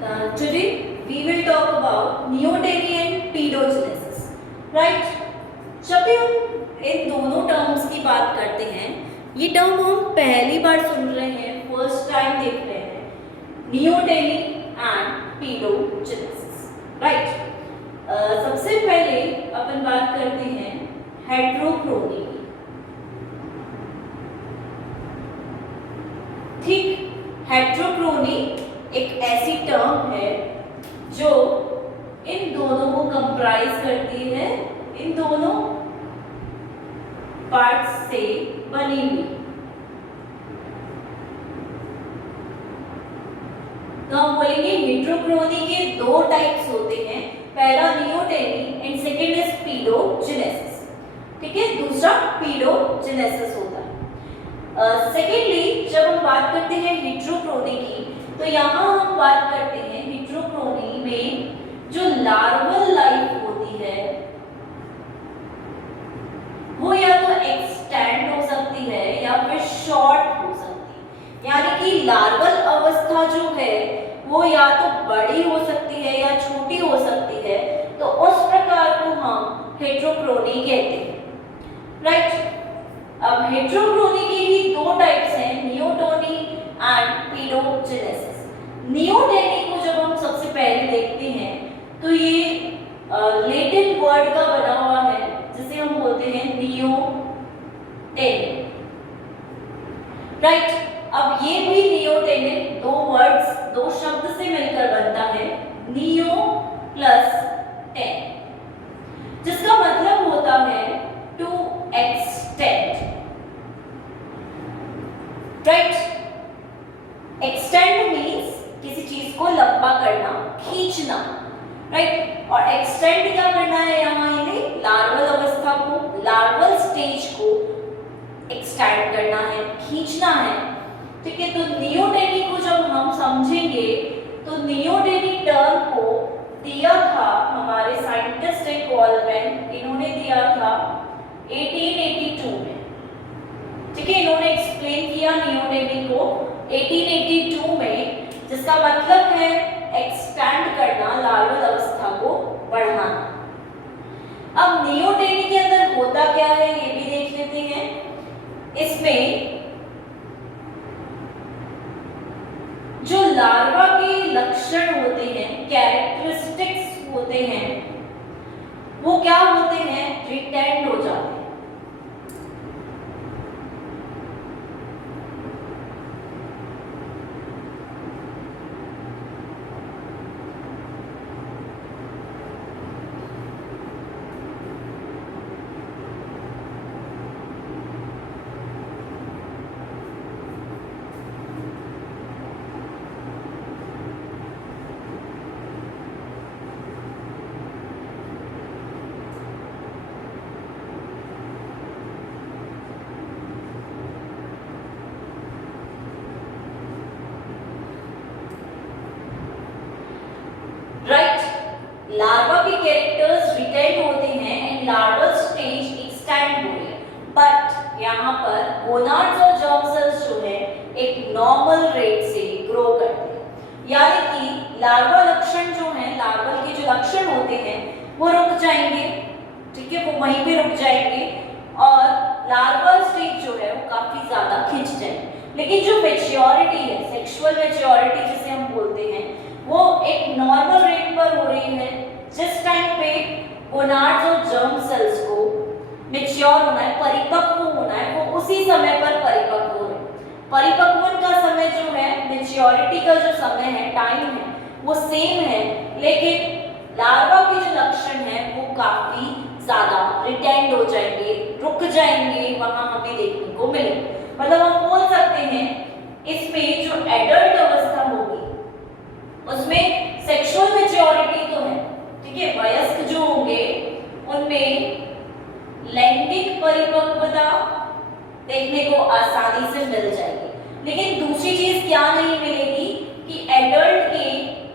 Today we will talk about neoteny and pedogenesis, right? जब भी हम इन दोनों टर्म्स की बात करते हैं, ये टर्म हम पहली बार सुन रहे हैं, फर्स्ट टाइम देख रहे हैं, neoteny and pedogenesis, right? सबसे पहले अपन बात करते हैं हेट्रोक्रोनी की। ठीक, हेट्रोक्रोनी एक ऐसी टर्म है जो इन दोनों को कंप्राइज करती है, इन दोनों पार्ट्स से बनी हुई। तो हम बोलेंगे हेट्रोक्रोनी के दो टाइप्स होते हैं, पहला neoteny and second is paedogenesis. ठीक है, दूसरा पीडोजेनेसिस होता है। सेकेंडली जब हम बात करते हैं हेट्रोक्रोनी की, तो यहाँ हम बात करते हैं हेट्रोक्रोनी में जो लार्वल लाइफ होती है वो या तो एक्सटेंड हो सकती है या फिर शॉर्ट हो सकती है। यानी कि लार्वल अवस्था जो है वो या तो बड़ी हो सकती है या छोटी हो सकती है, तो उस प्रकार को हम हेट्रोक्रोनी कहते हैं, राइट? अब हेट्रोक्रोनी के ही दो टाइप्स हैं, नियोटोनी एंड पीडोजेनेसिस। नियोटेनी को जब हम सबसे पहले देखते हैं तो ये लैटिन वर्ड का बना हुआ है जिसे हम बोलते हैं नियोटेनी, राइट? अब ये भी नियोटेनी दो वर्ड्स, दो शब्द से मिलकर बनता है, नियो प्लस टेन, जिसका मतलब होता है to extend, right? Extend means किसी चीज को लंबा करना, खींचना, राइट? और एक्सटेंड क्या करना है यहाँ, इन्हें लार्वल अवस्था को, लार्वल स्टेज को एक्सटेंड करना है, खींचना है। ठीक है, तो नियोटेनी को जब हम समझेंगे तो नियोटेनी टर्म को दिया था हमारे साइंटिस्ट कॉलमैन, इन्होंने दिया था 1882 में। ठीक है, इन्होंने एक्सप्लेन किया नियोटेनी को 1882 में, जिसका मतलब है एक्सटेंड करना, लार्वल अवस्था को बढ़ाना। अब नियोटेनी के अंदर होता क्या है ये भी देख लेते हैं। इसमें जो लार्वा के लक्षण होते हैं, कैरेक्टरिस्टिक्स होते हैं, वो क्या होते हैं, रिटेंड हो जाते हैं। राइट, लार्वा के कैरेक्टर्स रिटेन होते हैं एंड लार्वल स्टेज एक्सटेंड हो रही है, बट यहाँ पर गोनाड्स और जर्म सेल्स जो है एक नॉर्मल रेट से ग्रो करते हैं। यानी कि लार्वा लक्षण जो है, लार्वल के जो लक्षण होते हैं वो रुक जाएंगे, ठीक है, वो वहीं पे रुक जाएंगे और लार्वल स्टेज जो है वो काफी ज्यादा खिंच जाएंगे। लेकिन जो मैच्योरिटी है, सेक्सुअल मैच्योरिटी जिसे हम बोलते हैं, वो एक नॉर्मल रेट पर हो रही है। जिस टाइम पे गोनाड्स और जर्म सेल्स को मैच्योर होना है, परिपक्व होना है, वो उसी समय पर परिपक्व हो रहे हैं। परिपक्वन का समय जो है, मैच्योरिटी का जो समय है, टाइम है, वो सेम है, लेकिन लार्वा के जो लक्षण है वो काफी ज्यादा रिटेंड हो जाएंगे, रुक जाएंगे, वहां हमें देखने को मिलेंगे। मतलब हम बोल सकते हैं इसमें जो एडल्ट अवस्था होगी उसमें सेक्सुअल मैच्योरिटी तो है, ठीक है, वयस्क जो होंगे उनमें लैंगिक परिपक्वता देखने को आसानी से मिल जाएगी। लेकिन दूसरी चीज क्या नहीं मिलेगी कि एडल्ट के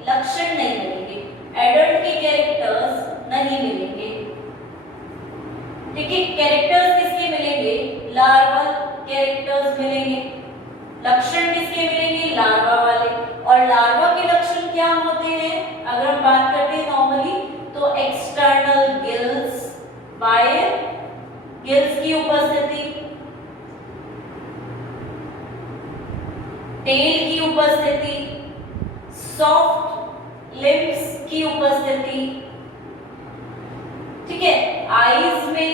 लक्षण नहीं मिलेंगे, एडल्ट के कैरेक्टर्स नहीं मिलेंगे। ठीक है, कैरेक्टर्स किसके मिलेंगे, लार्वल कैरेक्टर्स मिलेंगे, लक्षण किसके मिलेंगे, लार्वा वाले। और लार्वा के लक्षण क्या होते वायर गिल्स की उपस्थिति, टेल की उपस्थिति, सॉफ्ट लिप्स की उपस्थिति, ठीक है। आईज में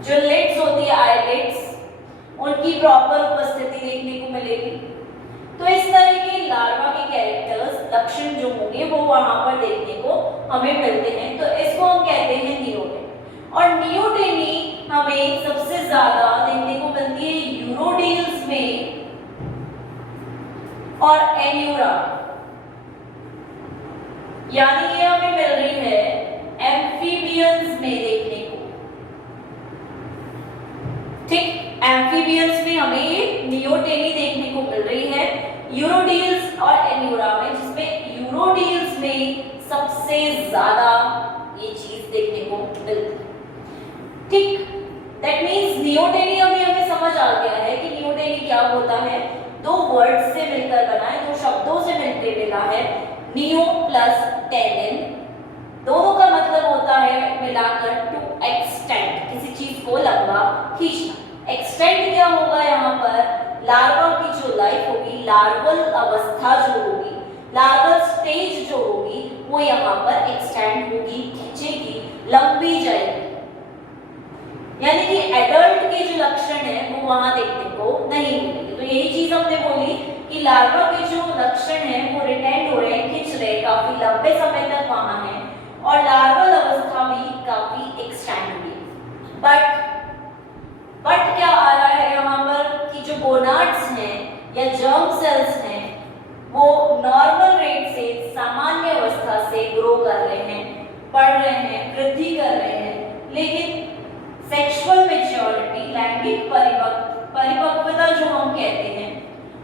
जो लिड्स होती है, आईलिड्स, उनकी प्रॉपर उपस्थिति देखने को मिलेगी। तो इस तरह के लार्वा के कैरेक्टर्स, लक्षण जो होंगे वो वहां पर देखने को हमें मिलते हैं। तो इसको हम कहते हैं नियोटेनी। और नियोटेनी हमें सबसे ज्यादा देखने को मिलती है यूरोडील्स में और एन्यूरा, यानी ये हमें मिल रही है एम्फीबियंस में देखने को, ठीक। एम्फीबियंस में हमें ये नियोटेनी देखने को मिल रही है, यूरोडील्स और एन्यूरा में, जिसमें यूरोडील्स में सबसे ज्यादा ये चीज देखने को मिलती है, ठीक। दैट मींस नियोटेनी अभी हमें समझ आ गया है कि नियोटेनी क्या होता है। दो वर्ड से मिलकर बना है, दो शब्दों से मिलकर मिला है, नियो प्लस टेनिन। दोनों का मतलब होता है मिलाकर टू एक्सटेंड, किसी चीज को लंबा खींचना। एक्सटेंड क्या होगा यहाँ पर, लार्वा की जो लाइफ होगी, लार्वल अवस्था जो होगी, लार्वल स्टेज जो होगी, वो यहाँ पर एक्सटेंड होगी, खींचेगी, लंबी जाएगी। यानी कि एडल्ट के जो लक्षण है वो वहां देखने को नहीं मिलेंगे। तो यही चीज हमने बोली कि लार्वा के जो लक्षण है वो रिटेंड हो रहे हैं, खिंच रहे, काफी लंबे समय तक वहां है, और लार्वल अवस्था भी काफी एक्सटेंड हुई। बट क्या आ रहा है यहाँ पर कि जो गोनाड्स हैं या जर्म सेल्स हैं वो नॉर्मल रेट से, सामान्य अवस्था से ग्रो कर रहे हैं, बढ़ रहे हैं, वृद्धि कर रहे हैं, लेकिन सेक्सुअल मैच्योरिटी, लैंगिक परिपक्वता जो हम कहते हैं,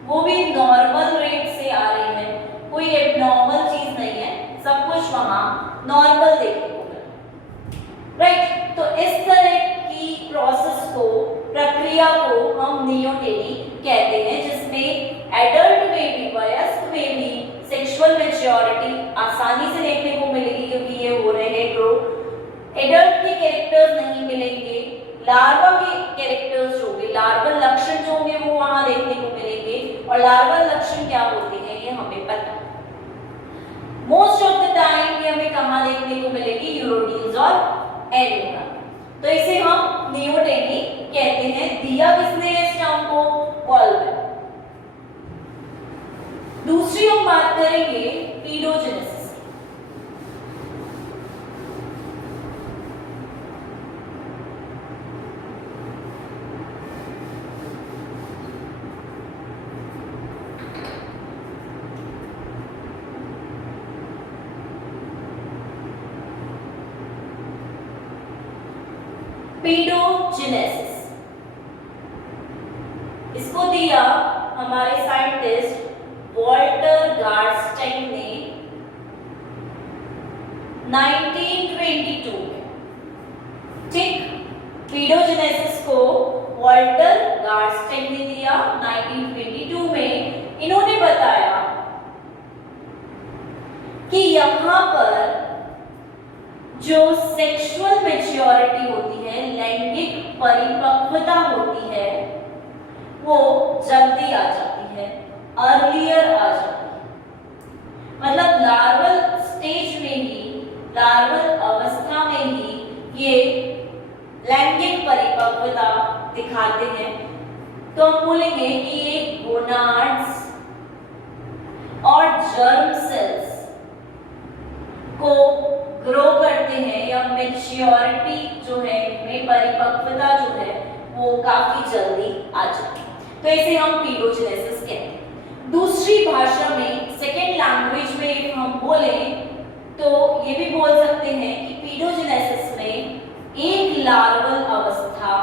वो भी नॉर्मल रेट से आ रही है, कोई एबनॉर्मल चीज नहीं है, सब कुछ वहां नॉर्मल देखने को मिल रहा है, राइट। तो इस तरह की प्रोसेस को, प्रक्रिया को हम नियोटेनी कहते हैं, जिसमें एडल्ट में भी, वयस्क में भी सेक्सुअल मैच्योरिटी आसानी से देखने को मिलेगी, क्योंकि ये हो रहे हैं ग्रो। एडल्ट के कैरेक्टर्स नहीं मिलेंगे, लार्वा के कैरेक्टर्स जो होंगे, लार्वल लक्षण जो होंगे वो वहां देखने को मिलेंगे। और लार्वल लक्षण क्या होते हैं ये हमें पता। मोस्ट ऑफ द टाइम ये हमें कहां देखने को मिलेगी, यूरोडील्स और एन्यूरा। तो इसे हम नियोटेनी कहते हैं। दिया किसने इस टर्म को, कॉलवेल। दूसरी हम बात करेंगे पीडोजेनेसिस। पीडोजेनेसिस, इसको दिया हमारे साइंटिस्ट वॉल्टर गार्स्टाइन ने 1922 में, ठीक। पीडोजेनेसिस को वॉल्टर गार्स्टाइन ने दिया 1922 में। इन्होंने बताया कि यहां पर जो सेक्सुअल मैच्योरिटी होती है, लैंगिक परिपक्वता होती है, वो जल्दी आ जाती है, अर्लियर आ जाती है। मतलब लार्वल स्टेज में ही, लार्वल अवस्था में ही ये लैंगिक परिपक्वता दिखाते हैं। तो हम बोलेंगे कि ये गोनाड्स और जर्म सेल्स को ग्रो करते हैं, या मैच्योरिटी जो है, में परिपक्वता जो है वो काफी जल्दी आ जाती है। तो इसे हम पीडोजेनेसिस कहते हैं। दूसरी भाषा में, सेकेंड लैंग्वेज में हम बोले तो ये भी बोल सकते हैं कि पीडोजेनेसिस में एक लार्वल अवस्था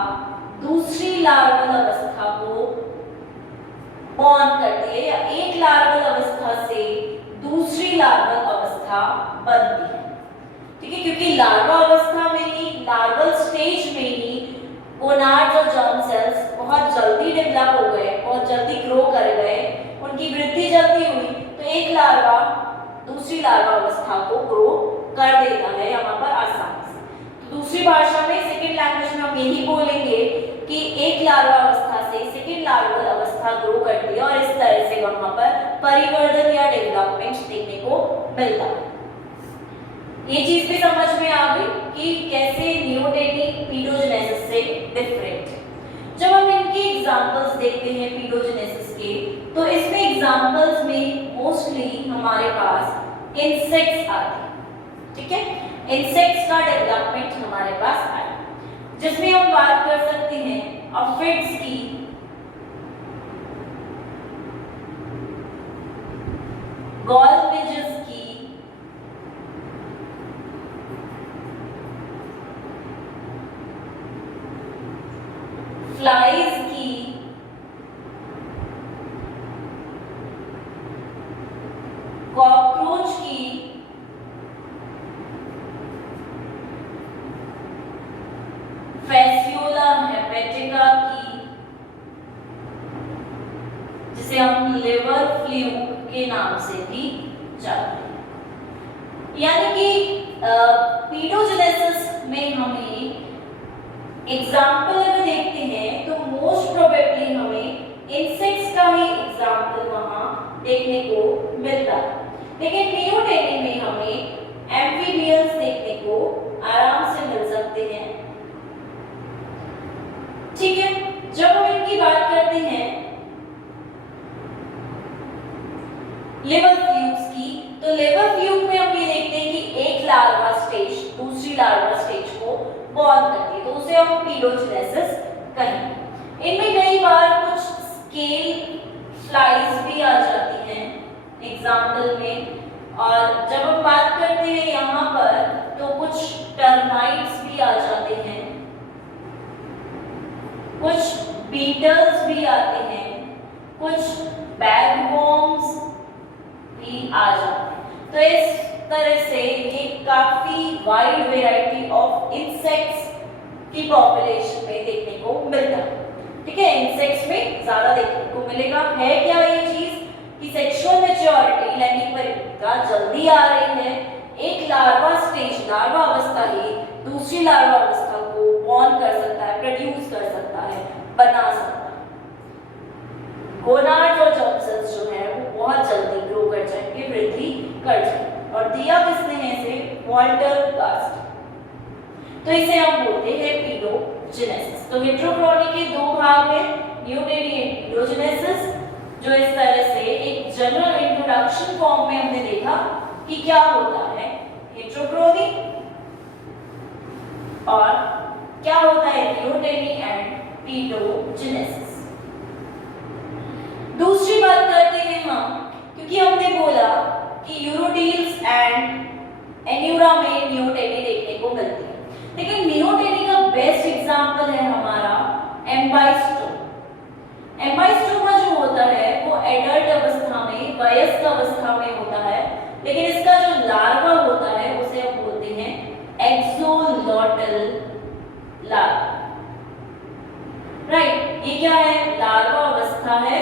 दूसरी लार्वल अवस्था को बॉर्न करती है, या एक लार्वल अवस्था से दूसरी लार्वल अवस्था बनती है, ठीक है। क्योंकि लार्वा अवस्था में ही, लार्वल स्टेज में ही गोनाड्स और जर्म सेल्स बहुत जल्दी डेवलप हो गए, बहुत जल्दी ग्रो कर गए, उनकी वृद्धि जल्दी हुई, तो एक लार्वा दूसरी लार्वा अवस्था को ग्रो कर देता है यहाँ पर आसानी से। दूसरी भाषा में, सेकेंड लैंग्वेज में हम यही बोलेंगे कि एक लार्वा अवस्था से सेकेंड लार्वल अवस्था ग्रो करती है और इस तरह से वहां पर परिवर्धन या डेवलपमेंट देखने को मिलता है। ये चीज भी समझ में आ गई कि कैसे नियोटेनी पीडोजेनेसिस से डिफरेंट है। जब हम इनके एग्जांपल्स देखते हैं पीडोजेनेसिस के, तो इसमें एग्जांपल्स में मोस्टली हमारे पास इंसेक्ट्स आते हैं, ठीक है। इंसेक्ट्स का डेवलपमेंट हमारे पास आया, जिसमें हम बात कर सकते हैं अफिड्स की, गॉलफिशेस की, फ्लाइज की, कॉकरोच की, फैसियोला हेपेटिका की, जिसे हम लिवर फ्लूक के नाम से भी जानते हैं। यानी कि पीडोजेनेसिस में हमें एग्जाम्पल अगर देखते हैं तो मोस्ट प्रोबेबली हमें इंसेक्ट्स का ही एग्जाम्पल वहां देखने को मिलता है, लेकिन नियोटेनी में हमें एम्फीबियंस देखने को आराम से मिल सकते हैं, ठीक है। जब हम इनकी बात करते हैं लिवर फ्लूक्स की, तो लिवर फ्लूक में हम ये देखते हैं कि एक लार्वा स्टेज दूसरी लार्वा स्टेज को बॉर्न करती है, तो उसे हम पीडोजेनेसिस कहेंगे। इनमें कई बार कुछ स्केल फ्लाइज भी आ जाती हैं एग्जाम्पल में, और जब हम बात करते हैं यहाँ पर तो कुछ टर्माइट्स भी आ जाते हैं, कुछ बीटल्स भी आते हैं, कुछ बैगवॉर्म्स भी आ जाते हैं। तो इस तरह से ये काफी वाइड वैरायटी ऑफ इंसेक्ट्स की पॉपुलेशन में देखने को मिलता है, ठीक है। इंसेक्ट्स में ज्यादा देखने को मिलेगा। है क्या ये चीज कि सेक्सुअल मैच्योरिटी लैंगिक परिपक्वता जल्दी आ रही है, एक लार्वा स्टेज लार्वा अवस्था ही दूसरी लार्वा अवस्था को बॉर्न कर सकता है, प्रोड्यूस कर सकता है, बना सकता है। गोनाड्स और जर्म सेल्स जो है वो बहुत जल्दी ग्रो कर जाएंगे, वृद्धि कर जाएंगे। और दिया किसने है इसे? वॉल्टर कास्ट। तो इसे हम बोलते हैं पीडोजेनेसिस। तो हेटेरोक्रोनी के दो भाग हैं, नियोटेनी एंड पीडोजेनेसिस, जो इस तरह से एक जनरल इंट्रोडक्शन फॉर्म में हमने देखा कि क्या होता है हेटेरोक्रोनी और क्या होता है नियोटेनी एंड पीडोजेनेसिस। दूसरी बात करते हैं हम, क्योंकि हमने बोला कि यूरोडील्स एंड एन्यूरा में नियोटेनी देखने को मिलती है, लेकिन नियोटेनी का बेस्ट एग्जांपल है हमारा एम्बाइस्टोमा। एम्बाइस्टोमा जो होता है वो एडल्ट अवस्था में, वयस्क अवस्था में होता है, लेकिन इसका जो लार्वा होता है उसे हम बोलते हैं एक्सोलॉटल लार्वा। राइट, ये क्या है? लार्वा अवस्था है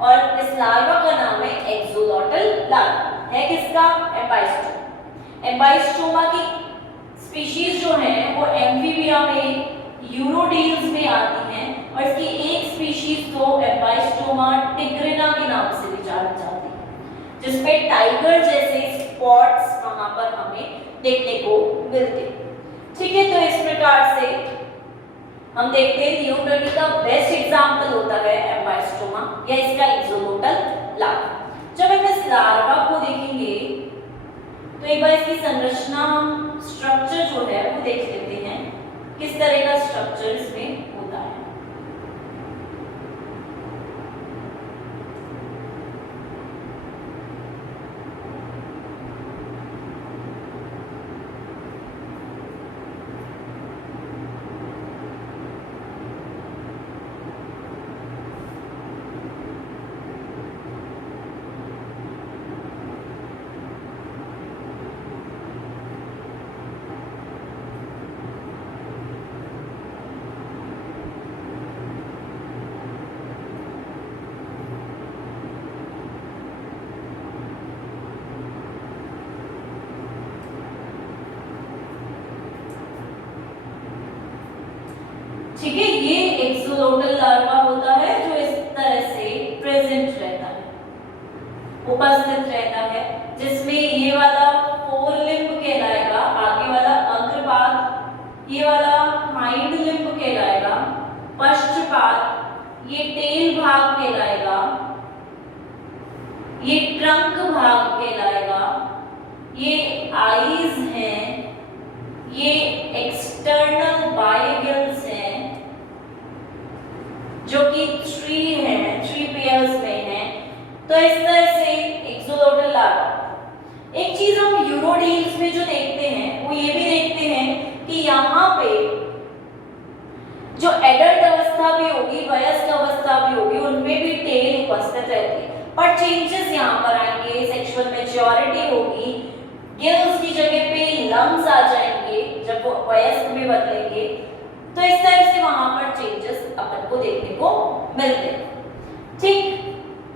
और इस लार्वा का नाम है एक्सोलॉटल लार्वा। है किसका? एम्बाइस्टोमा। एम्बाइस्टोमा की स्पीशीज जो है वो एम्फीबिया में, यूरोडील्स में आती हैं, और इसकी एक स्पीशीज को एम्बाइस्टोमा टिग्रिना के नाम से भी जानी जाती है, जिसपे टाइगर जैसे स्पॉट्स वहां पर हमें देखने को मिलते हैं, ठीक है। तो इस प्रकार से हम देखते हैं नियोटेनी का बेस्ट एग्जांपल होता है एम्बाइस्टोमा या इसका एक्सोलोटल लार्वा। जब हम इस लार्वा को देखेंगे तो एक बार इसकी संरचना, स्ट्रक्चर जो है वो देख लेते हैं, किस तरह का स्ट्रक्चर इसमें होता है। ठीक है, ये एक्सोलोटल लार्वा होता है जो इस तरह से प्रेजेंट रहता है, उपस्थित रहता है, जिसमें ये वाला फोर लिम्ब कहलाएगा, आगे वाला अग्रपाद, ये वाला हाइंड लिम्ब कहलाएगा, पश्चपाद, ये टेल भाग कहलाएगा, ये ट्रंक भाग कहलाएगा, ये आईज हैं, ये एक्सटर्नल बाइगिल्स हैं जो कि थ्री पेयर्स में हैं। तो इस तरह से एक्सोलोटल लार्वा। एक चीज हम यूरोडील्स में जो देखते हैं वो ये भी देखते हैं कि यहाँ पे जो एडल्ट अवस्था भी होगी, वयस्क अवस्था भी होगी, उनमें भी टेल उपस्थित रहती है, पर चेंजेस यहाँ पर आएंगे, सेक्सुअल मैच्योरिटी होगी, गिल्स की जगह पे लंग्स आ जाएंगे जब वो वयस्क में बदलेंगे। तो इस तरह से वहां पर चेंजेस अपन को देखने को मिलते हैं, ठीक,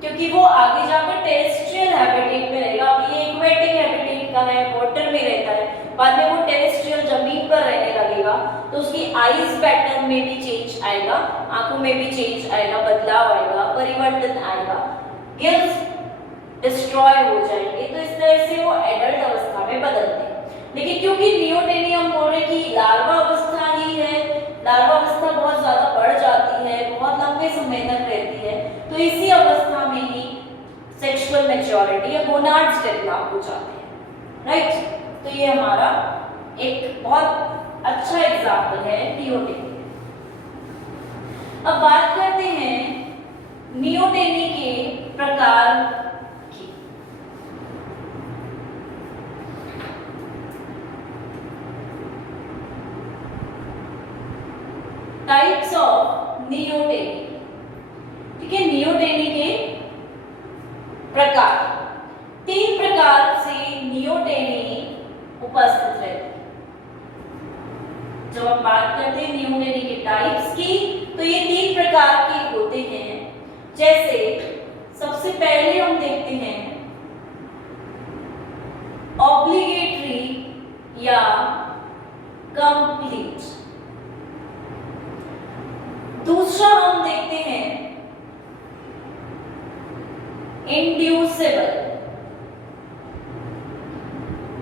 क्योंकि वो आगे जाकर टेरेस्ट्रियल हैबिटेट में रहेगा। अभी ये एक्वेटिक हैबिटेट का है, वाटर में रहता है, बाद में वो टेरेस्ट्रियल जमीन पर रहने लगेगा, तो उसकी आईज पैटर्न में भी चेंज आएगा, आंखों में भी चेंज आएगा, बदलाव आएगा, परिवर्तन आएगा, गिल्स डिस्ट्रॉय हो जाएंगे। तो इस तरह से वो एडल्ट अवस्था में बदलते हैं। लेकिन क्योंकि नियोटेनी हम बोल रहे कि लार्वा अवस्था ही है, लार्वा अवस्था बहुत ज्यादा बढ़ जाती है, बहुत लंबे समय तक रहती है, तो इसी अवस्था में ही सेक्सुअल मैच्योरिटी या गोनाड्स डेवलप हो जाते हैं, राइट। तो ये हमारा एक बहुत अच्छा एग्जाम्पल है नियोटेनी। अब बात करते हैं नियोटेनी के प्रकार की। टाइप्स ऑफ नियोटेनी, ठीक है, नियोटेनी के प्रकार, 3 प्रकार से नियोटेनी उपस्थित रहती है। जब हम बात करते हैं नियोटेनी के टाइप्स की, तो ये 3 प्रकार के होते हैं। जैसे सबसे पहले हम देखते हैं ऑब्लिगेटरी या कंप्लीट। दूसरा हम देखते हैं इंड्यूसिबल।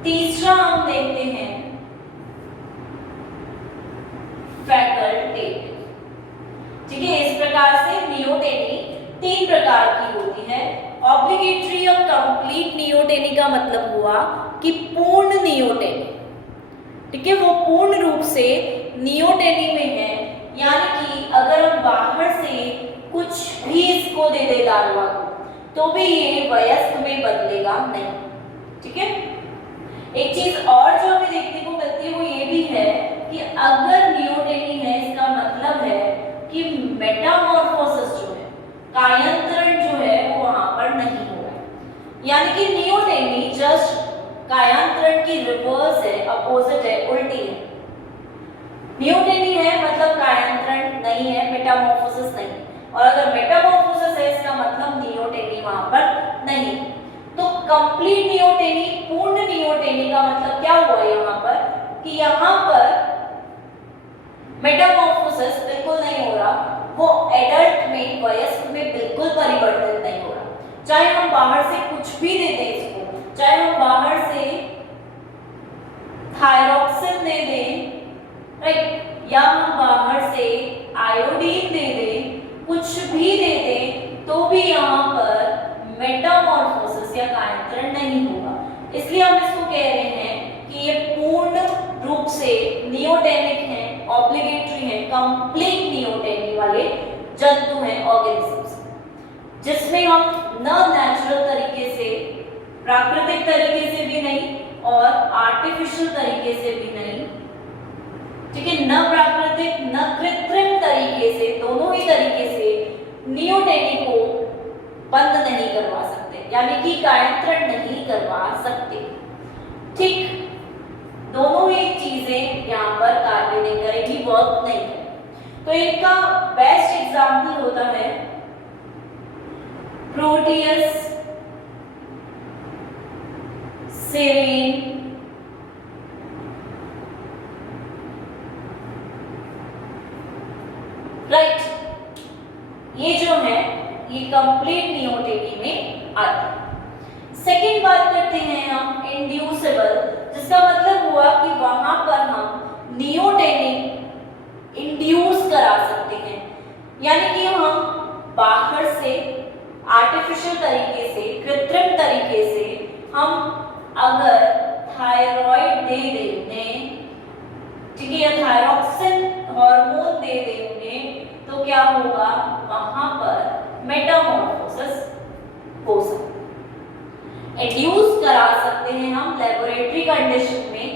तीसरा हम देखते हैं फैकल्टेटिव। ठीक है, इस प्रकार से नियोटेनी 3 प्रकार की होती है। ऑब्लिगेटरी और कंप्लीट नियोटेनी का मतलब हुआ कि पूर्ण नियोटेनी, ठीक है, वो पूर्ण रूप से नियोटेनी में है, यानी कि अगर हम बाहर से कुछ भी इसको दे दे लार्वा को, तो भी ये वयस्क में बदलेगा नहीं, ठीक है। एक चीज और जो हमें देखने को मिलती है वो ये भी है कि अगर नियोटेनी है, इसका मतलब है कि मेटामॉर्फोसिस जो है, कायांतरण जो है वो वहां पर नहीं हो रहा है, यानी कि नियोटेनी जस्ट कायांतरण की रिवर्स है, अपोजिट है, उल्टी है। नियोटेनी है मतलब कायांतरण नहीं है, मेटामॉर्फोसिस नहीं, और अगर मेटामॉर्फोसिस है इसका मतलब नियोटेनी वहां पर नहीं। तो कंप्लीट नियोटेनी, पूर्ण नियोटेनी का मतलब क्या हुआ यहाँ पर कि यहाँ पर मेटामॉर्फोसिस बिल्कुल नहीं हो रहा, वो एडल्ट में, वयस्क में बिल्कुल परिवर्तित नहीं हो रहा। चाहे हम बाहर से कुछ भी दे दें इसको, चाहे हम बाहर से थायरॉक्सिन दे दें, राइट, या हम बाहर से आयोडीन दे दें, कुछ भी दे दें, तो भी यहाँ पर मेटामॉर्फोसिस या कायांतरण नहीं होगा। इसलिए हम इसको कह रहे हैं कि ये पूर्ण रूप से नियोटेनिक है, ऑब्लिगेटरी है, कंप्लीट नियोटेनी वाले जंतु हैं, ऑर्गेनिजम्स, जिसमें हम न नेचुरल तरीके से, प्राकृतिक तरीके से भी नहीं और आर्टिफिशियल तरीके से भी नहीं, ठीक है, न प्राकृतिक न कृत्रिम तरीके से, दोनों ही तरीके से नियोटेनी को बंद नहीं करवा सकते, यानी कि कायांतरण नहीं करवा सकते, ठीक। दोनों ही चीजें यहाँ पर कार्य नहीं करेगी, वर्क नहीं करेगी। तो इनका बेस्ट एग्जाम्पल होता है प्रोटियस, सेरेन, कंप्लीट नियोटेनी में आते हैं। सेकेंड बात करते हैं हम इंड्यूसिबल, जिसका मतलब हुआ कि वहां पर हम नियोटेनी इंड्यूस करा सकते हैं, यानी कि हम बाहर से आर्टिफिशियल तरीके से, कृत्रिम तरीके से हम अगर थायराइड दे दें उन्हें, ठीक है, या थायरॉक्सिन हार्मोन दे दें उन्हें, तो क्या होगा, वहां पर मेटामॉर्फोसिस हो सकता है। इंड्यूस करा सकते हैं हम लेबोरेटरी कंडीशन में,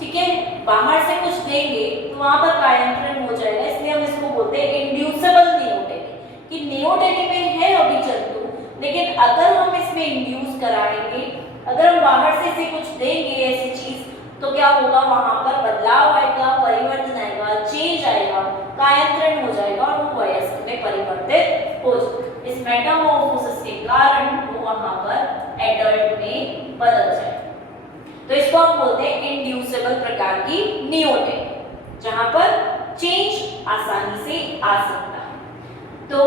ठीक है, बाहर से कुछ देंगे तो वहां पर कायांतरण हो जाएगा, इसलिए हम इसको बोलते हैं इंड्यूसेबल नियोटेनी, कि नियोटेनी में है अभी जंतु, लेकिन अगर हम इसमें इंड्यूस कराएंगे, अगर हम बाहर से इसे कुछ देंगे ऐसी चीज, तो क्या होगा, वहां पर बदलाव आएगा, परिवर्तन आएगा, चेंज आएगा, कायांतरण हो जाएगा और वो वयस्क में परिवर्तित हो जाएगा। इस मेटामॉर्फोसिस के कारण वो वहां पर एडल्ट में बदल जाएगा। तो इसको हम बोलते हैं इंड्यूसेबल प्रकार की नियोटेनी, जहां पर चेंज आसानी से आ सकता है। तो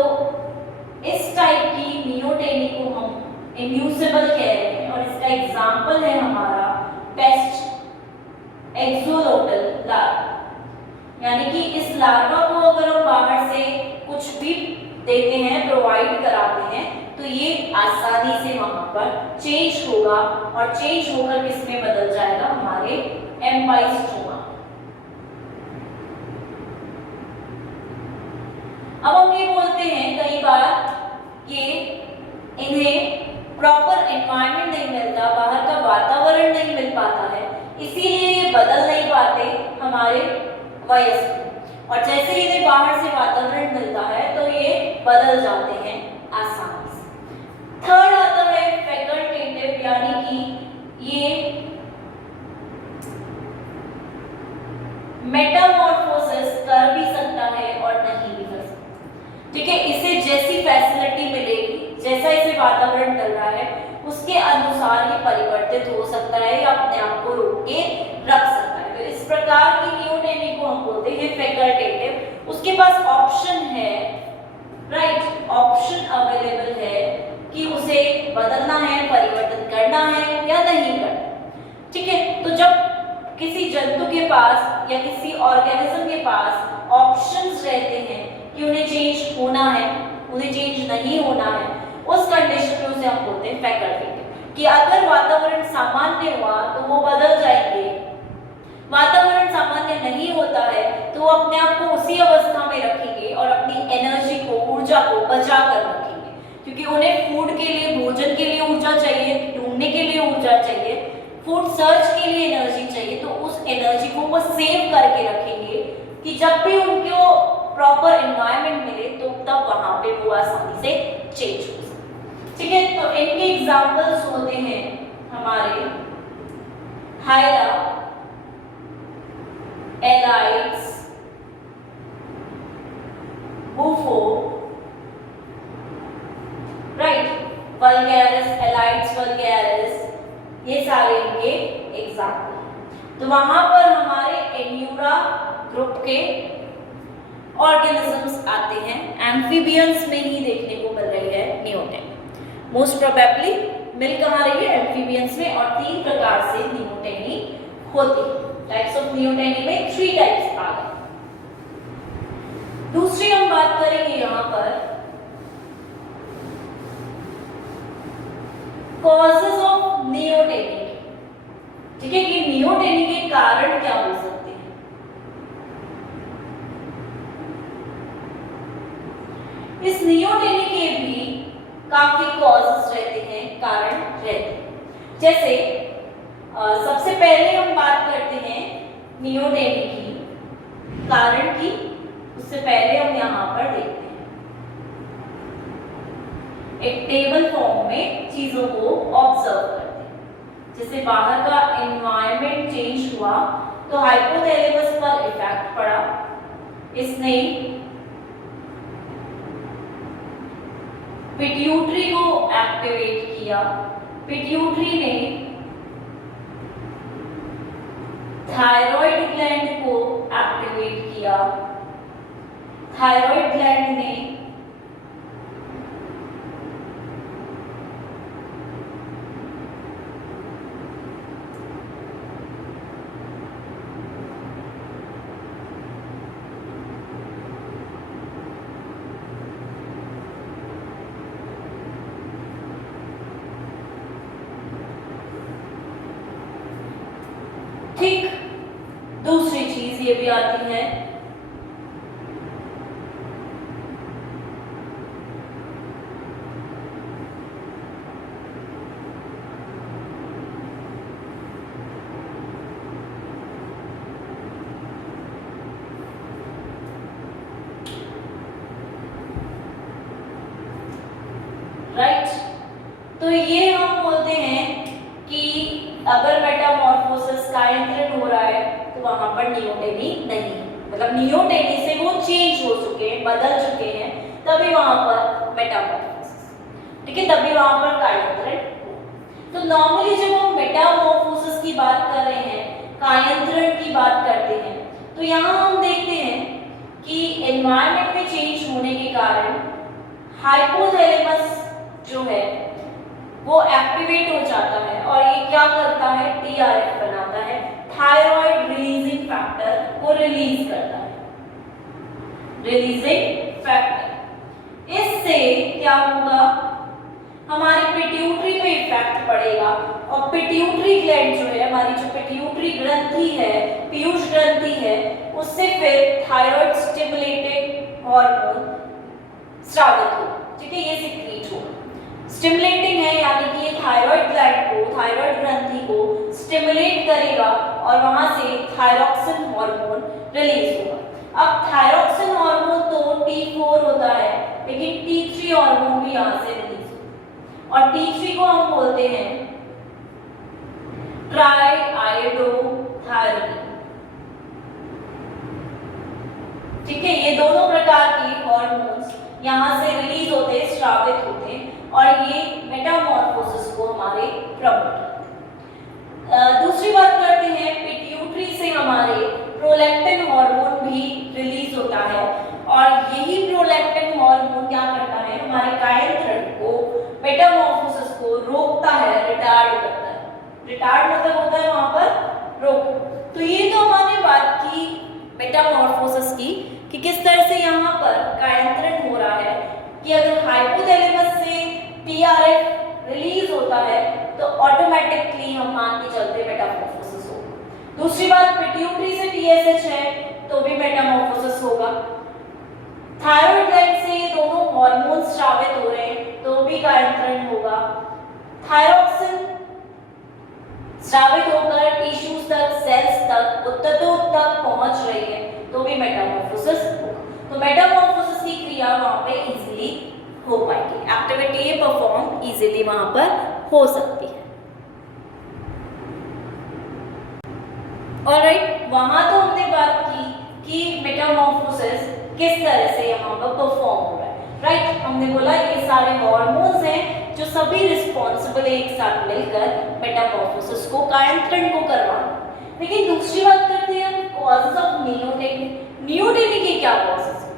इस टाइप की नियोटेनी को हम इंड्यूसेबल कह रहे हैं, और इसका एग्जाम्पल है हमारा पेस्ट एक्सोलोटल लार्वा, यानी कि इस लार्वा को अगर हम बाहर से कुछ भी देते हैं, प्रोवाइड कराते हैं, तो ये आसानी से वहां पर चेंज होगा, और चेंज होकर किसमें बदल जाएगा, हमारे एम्बाइस्टोमा। अब हम ये बोलते हैं कई बार कि इन्हें प्रॉपर एनवायरनमेंट नहीं मिलता, बाहर का वातावरण नहीं मिल पाता है, इसीलिए ये बदल नहीं पाते हमारे वयस्क में, और जैसे ही इन्हें बाहर से वातावरण मिलता है तो ये बदल जाते हैं आसानी से। थर्ड आता है फैकल्टेटिव, यानी कि ये मेटामॉर्फोसिस कर भी सकता है और नहीं भी कर सकता, ठीक है, इसे जैसी फैसिलिटी मिलेगी, जैसा इसे वातावरण मिल रहा है, उसके अनुसार ये परिवर्तित हो सकता है या अपने आप को रोक के रख सकता है। तो इस प्रकार की नियोटेनी को हम बोलते हैं फैकल्टेटिव। उसके पास ऑप्शन है, राइट, ऑप्शन अवेलेबल है कि उसे बदलना है, परिवर्तन करना है या नहीं करना, ठीक है। तो जब किसी जंतु के पास या किसी ऑर्गेनिज्म के पास ऑप्शंस रहते हैं कि उन्हें चेंज होना है, उन्हें चेंज नहीं होना है, उस कंडीशन में उसे हम बोलते हैं फैकल्टेटिव, कि अगर वातावरण सामान्य हुआ तो वो बदल जाएंगे, वातावरण सामान्य नहीं होता है तो वो अपने आप को उसी अवस्था में रखेंगे और अपनी एनर्जी को, ऊर्जा को बचा कर रखेंगे, क्योंकि उन्हें फूड के लिए, भोजन के लिए ऊर्जा चाहिए, ढूंढने के लिए ऊर्जा चाहिए, फूड सर्च के लिए एनर्जी चाहिए, तो उस एनर्जी को वो सेव करके रखेंगे कि जब भी उनको प्रॉपर एनवायरनमेंट मिले तो तब वहां पे वो आसानी से चेंज हो सके, ठीक है। तो इनके एग्जांपल्स होते हैं हमारे हाइला, एलाइट्स, बुफो, राइट, वल्गैरिस, एलाइट्स वल्गैरिस, ये सारे इनके एग्जाम्पल। तो वहां पर हमारे एन्यूरा ग्रुप के ऑर्गेनिजम्स आते हैं, एम्फीबियंस में ही देखने को मिल रही है नियोटेनी। मोस्ट प्रोबेबली मिल कहाँ रही है, एम्फीबियंस में, और 3 प्रकार से नियोटेनी होती है। टाइप्स ऑफ नियोटेनी में 3 टाइप्स आ गए। दूसरी हम बात करेंगे यहाँ पर कॉजेज ऑफ नियोटेनी, ठीक है, कि नियोटेनी के कारण क्या हो सकते हैं। इस नियोटेनी के भी काफी कॉजेज रहते हैं, कारण रहते हैं। जैसे सबसे पहले हम बात करते हैं नियोटेनी की, कारण की, उससे पहले हम यहाँ पर देखते हैं एक टेबल फॉर्म में चीजों को ऑब्जर्व करते हैं। जैसे बाहर का एनवायरनमेंट चेंज हुआ तो हाइपोथैलेमस पर इफेक्ट पड़ा, इसने पिट्यूटरी को एक्टिवेट किया, पिट्यूटरी ने थायराइड ग्लैंड को एक्टिवेट किया, थायराइड ग्लैंड ने ठीक, दूसरी चीज ये भी आती है राइट। तो ये हम बोलते हैं कि अगर मेटामॉर्फोसिस कायांतरण हो रहा है तो वहां पर नियोटेनी नहीं, मतलब नियोटेनी से वो चेंज हो चुके हैं, बदल चुके हैं, तभी वहां पर मेटामॉर्फोसिस, ठीक है, तभी वहां पर कायांतरण हो। तो नॉर्मली जब हम मेटामॉर्फोसिस की बात कर रहे हैं, कायांतरण की बात करते हैं, तो यहाँ हम देखते हैं कि एनवायरनमेंट में चेंज होने के कारण हाइपोथैलेमस जो है वो एक्टिवेट हो जाता है और ये क्या करता है, टीआरएफ बनाता है, थायराइड रिलीजिंग फैक्टर को रिलीज करता है, रिलीजिंग फैक्टर। इससे क्या होगा, हमारी पिट्यूटरी पे इफेक्ट पड़ेगा और पिट्यूटरी ग्लैंड जो है, हमारी जो पिट्यूटरी ग्रंथि है, पीयूष ग्रंथि है, उससे फिर थायराइड स्टिमुलेटेड हार्मोन स्रावित हो, ठीक है, ये सिक्रीट हो। स्टिमुलेटिंग है यानी कि ये थायराइड ग्लैंड को, थायराइड ग्रंथि को स्टिमुलेट करेगा और वहां से थायरॉक्सिन हार्मोन रिलीज होगा। अब थायरॉक्सिन हार्मोन तो T4 होता है, लेकिन T3 हार्मोन भी यहां से रिलीज होगा और T3 को हम बोलते हैं ट्राई आयोडोथायरोनिन, ठीक है। ये दोनों प्रकार के हार्मोन्स यहाँ से रिलीज होते, स्रावित होते और ये मेटामॉर्फोसिस को हमारे प्रमोट करते। दूसरी बात करते हैं, पिट्यूटरी से हमारे प्रोलैक्टिन हार्मोन भी रिलीज होता है और यही प्रोलैक्टिन हार्मोन क्या करता है, हमारे कायांतरण को, मेटामॉर्फोसिस को रोकता है, रिटार्ड करता है। रिटार्ड मतलब होता है वहां पर रोक। तो ये तो हमने बात की मेटामॉर्फोसिस की कि किस तरह से यहाँ पर कायांतरण हो रहा है, कि अगर हाइपोथैलेमस से टीआरएफ रिलीज होता है तो ऑटोमेटिकली हम मान के चलते मेटामॉर्फोसिस होगा। दूसरी बात, पिट्यूटरी से टीएसएच है तो भी मेटामॉर्फोसिस होगा। थायराइड ग्लैंड से दोनों हार्मोन स्रावित हो रहे हैं तो भी कायांतरण होगा। थायरॉक्सिन स्रावित होकर टिश्यूज तक, सेल्स तक, उत्तकों तक पहुंच रही है तो भी मेटामॉर्फोसिस होगा। तो मेटामॉर्फोसिस की क्रिया वहां पे इजीली हो पाएगी, एक्टिविटी ये परफॉर्म इजीली वहां पर हो सकती है। ऑलराइट, वहां तो हमने बात की कि मेटामॉर्फोसिस किस तरह से यहाँ पर परफॉर्म हो रहा है, राइट। हमने बोला ये सारे हार्मोन्स हैं जो सभी रिस्पॉन्सिबल एक साथ मिलकर मेटामॉर्फोसिस को, कायांतरण को करवाना। लेकिन दूसरी बात करते हैं हम कॉजेज ऑफ नियोटेनी। नियोटेनी के क्या कॉजेज हैं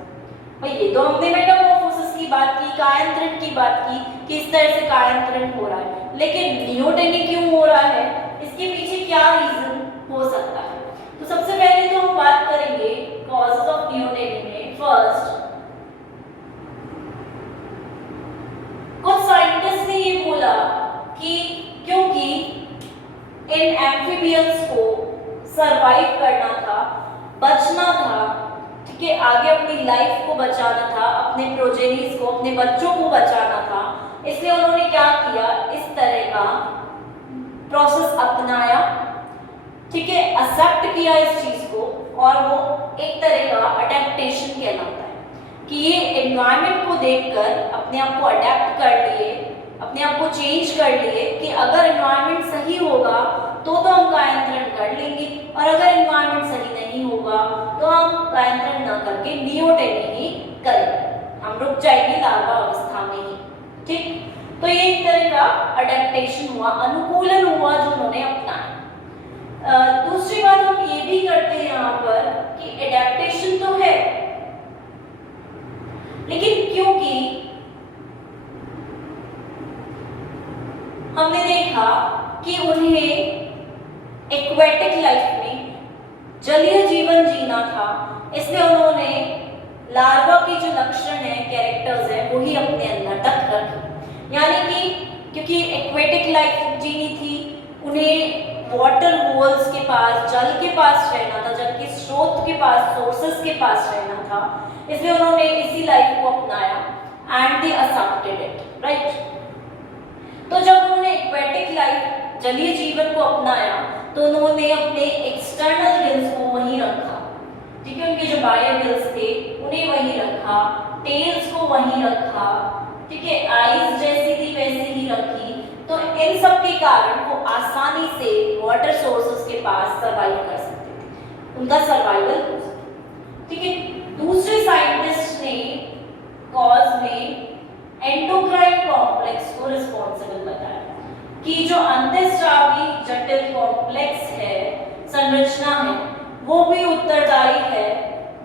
भाई, ये तो हमने मेटामॉर्फोसिस की बात की, कायांतरण की बात की कि इस तरह से कायांतरण हो रहा है, लेकिन नियोटेनी क्यों हो रहा है, इसके पीछे क्या रीजन हो सकता है। तो सबसे पहले तो हम बात करेंगे कॉजेज ऑफ नियोटेनी में। फर्स्ट, कुछ साइंटिस्ट ने ये बोला कि क्योंकि इन एम्फीबियंस को सरवाइव करना था, बचना था, ठीक है, आगे अपनी लाइफ को बचाना था, अपने प्रोजेनीज को, अपने बच्चों को बचाना था, इसलिए उन्होंने क्या किया, इस तरह का प्रोसेस अपनाया, ठीक है, एक्सेप्ट किया इस चीज को, और वो एक तरह का अडेप्टेशन कहलाता है कि ये एनवायरनमेंट को देखकर अपने आप को अडेप्ट कर लिए, अपने आप को चेंज कर लिए कि अगर एनवायरनमेंट सही होगा तो हम कायांतरण कर लेंगे और अगर एनवायरनमेंट सही नहीं होगा तो हम कायांतरण न करके नियोटेनी ही करेंगे, हम रुक जाएंगे लार्वा अवस्था में ही, ठीक। तो ये एक तरह का अडेप्टेशन हुआ, अनुकूलन हुआ जो उन्होंने अपनाया। दूसरी बात हम ये भी करते हैं यहाँ पर कि एडेप्टेशन तो है, लेकिन क्योंकि हमने देखा कि उन्हें एक्वेटिक लाइफ में जलीय जीवन जीना था, इसलिए उन्होंने लार्वा के जो लक्षण है, कैरेक्टर्स है, वही अपने अंदर तक रखे। यानी कि क्योंकि एक्वेटिक लाइफ जीनी थी, उन्हें वाटर होल्स के पास, जल के पास रहना था, जल के स्रोत के पास, सोर्सेस के पास रहना था, इसलिए उन्होंने इसी लाइफ को अपनाया and they accepted it, right. तो जब उन्होंने एक्वेटिक लाइफ, जलीय जीवन को अपनाया, तो उन्होंने अपने एक्सटर्नल गिल्स को वहीं रखा, ठीक है, उनके जो बाह्य गिल्स थे उन्हें वहीं रखा, टेल्स को वहीं रखा, ठीक है, आईज जैसी थी वैसी ही रखी। तो इन सब के कारण वो आसानी से वाटर सोर्सेस के पास सर्वाइव कर सकते थे, उनका सर्वाइवल, ठीक है। दूसरे साइंटिस्ट ने कॉज में एंडोक्राइन कॉम्प्लेक्स को रिस्पॉन्सिबल बताया कि जो अंतःस्रावी जटिल कॉम्प्लेक्स है, संरचना है, वो भी उत्तरदायी है